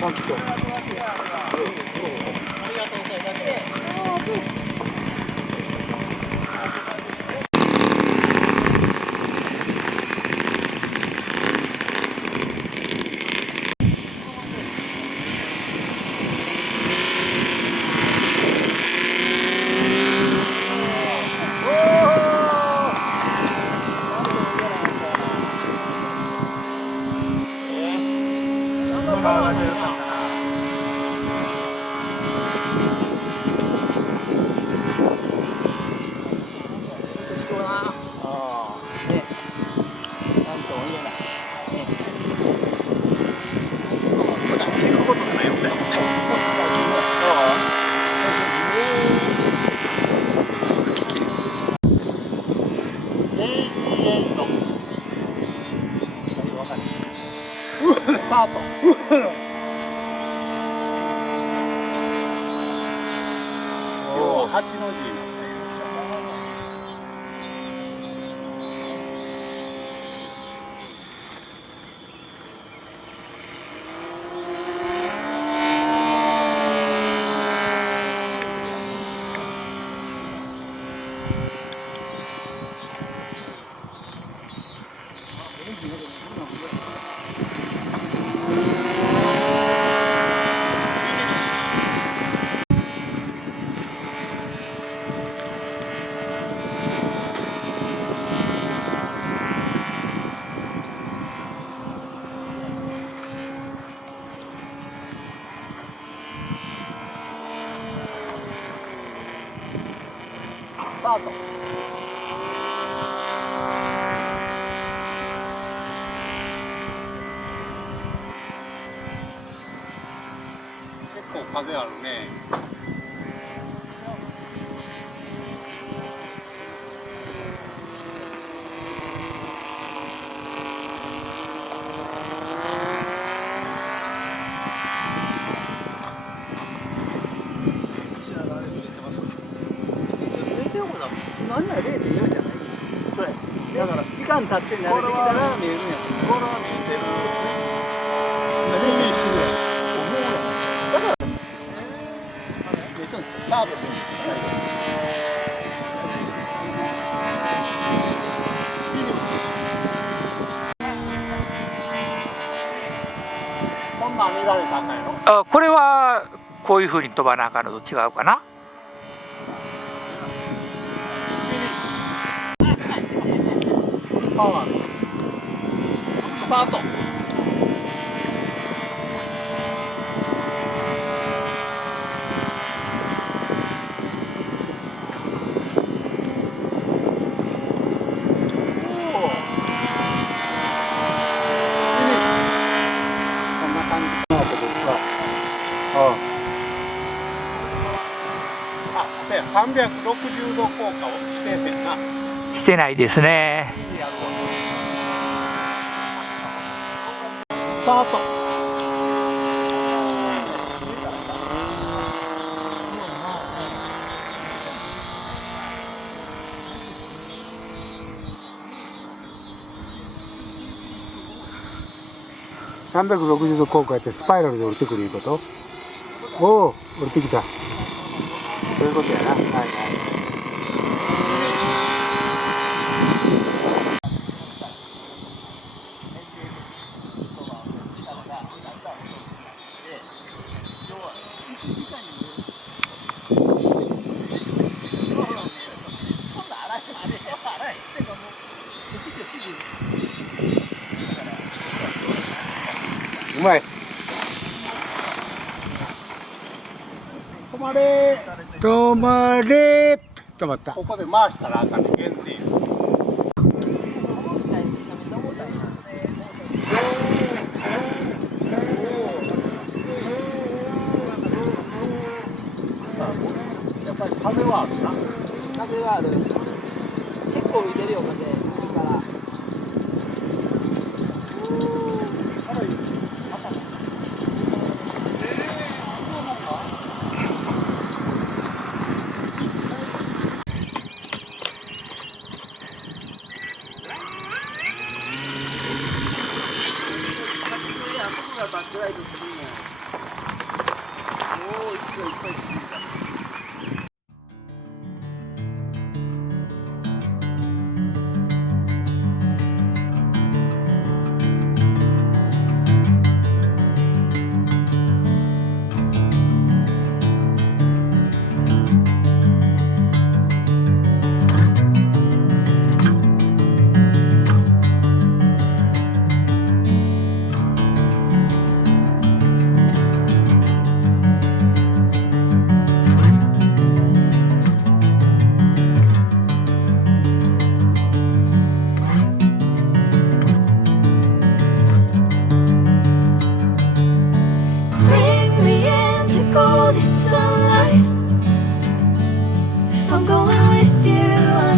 パンと。スタート。8の字。スタート。結構風あるね。何や0.4じゃない？それ。だから時間経って慣れてきたら見えるんや。これは見えてる。今0.1ぐらい。だからスタートでこんなん見られたんないの？あ、これはこういう風に飛ばなあかんのと違うかな。パワー。スタート。360度効果をしてんねんな。してないですね。スタート。360度効果やってスパイラルで降りてくるいうこと？おお、降りてきた。そういうことやな。はいはい。うまい。止まれ。止まれ。止まった。ここで回したらあかんね、限定。やっぱり風はあるな。風がある。結構浮いてるよ、風。いいから。バックライト Bring me into golden sunlight. If I'm going with you, I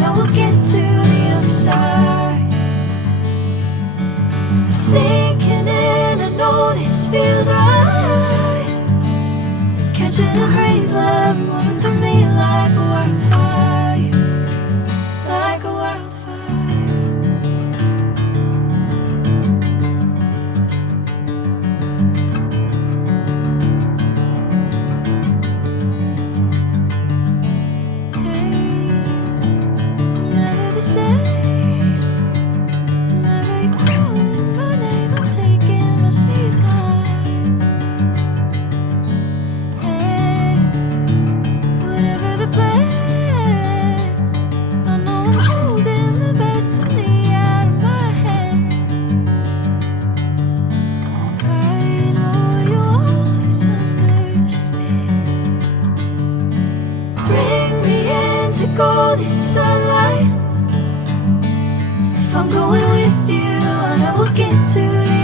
know we'll get to the other side. Sinking in, I know this feels right. 「